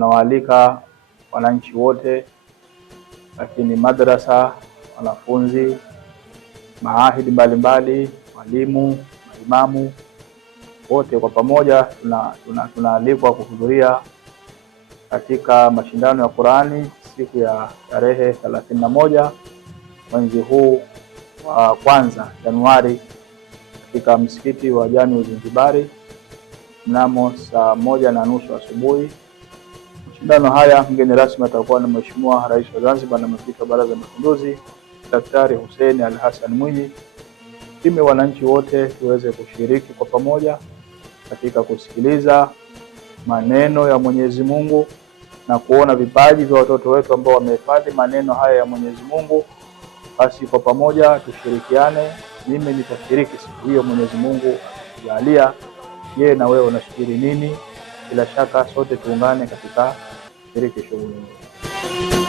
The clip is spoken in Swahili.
tunawaalika wananchi wote, lakini madrasa, wanafunzi, maahidi mbalimbali, walimu, maimamu, wote kwa pamoja tunaalikwa kuhudhuria katika mashindano ya Qur'ani siku ya tarehe 31 mwezi huu wa kwanza Januari, katika msikiti wa Jamiu Zanzibari mnamo saa 1:30 asubuhi. Mashindano haya mgeni rasmi atakuwa na Mheshimiwa Rais wa Zanzibar na Mwenyekiti wa Baraza la Mapinduzi, Daktari Hussein Ali Hassan Mwinyi. Timu wananchi wote tuweze kushiriki kwa pamoja katika kusikiliza maneno ya Mwenyezi Mungu na kuona vipaji vya watoto wetu ambao wamehifadhi maneno haya ya Mwenyezi Mungu. Basi kwa pamoja tushirikiane. Mimi nitashiriki siku hiyo, Mwenyezi Mungu akijalia. Je, na wewe unafikiri nini? Bila shaka sote tuungane katika shiriki shughuli hii.